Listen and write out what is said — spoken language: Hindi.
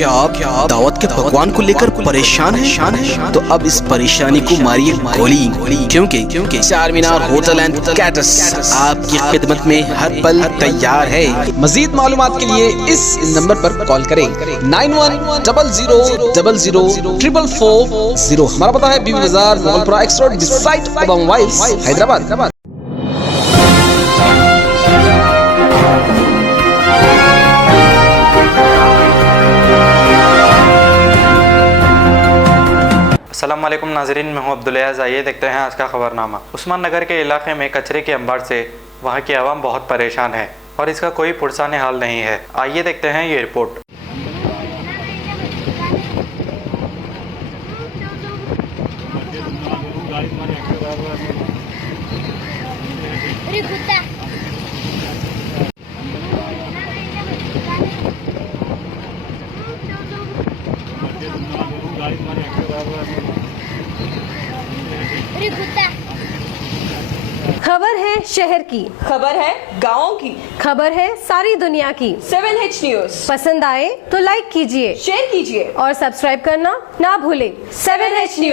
क्या आप दावत के पकवान को लेकर परेशान है? तो अब इस परेशानी को मारिए गोली, क्योंकि चार मीनार होटल एंड कैटर्स आपकी खिदमत में हर पल तैयार है। मजीद मालूमात के लिए इस नंबर पर कॉल करें 9100044440। हमारा पता है Bibi Bazaar, Moghalpura X road, beside Obama वाइल्स, हैदराबाद। अस्सलाम वालेकुम नाज़रीन, मैं हूं अब्दुल अज़ीज़। आइए देखते हैं आज का खबरनामा। उस्मान नगर के इलाके में कचरे के अंबार से वहां की आवाम बहुत परेशान है और इसका कोई पुरसाने हाल नहीं है। आइए देखते हैं ये रिपोर्ट। खबर है शहर की, खबर है गाँव की, खबर है सारी दुनिया की। 7H न्यूज पसंद आए तो लाइक कीजिए, शेयर कीजिए और सब्सक्राइब करना ना भूलें। 7H news.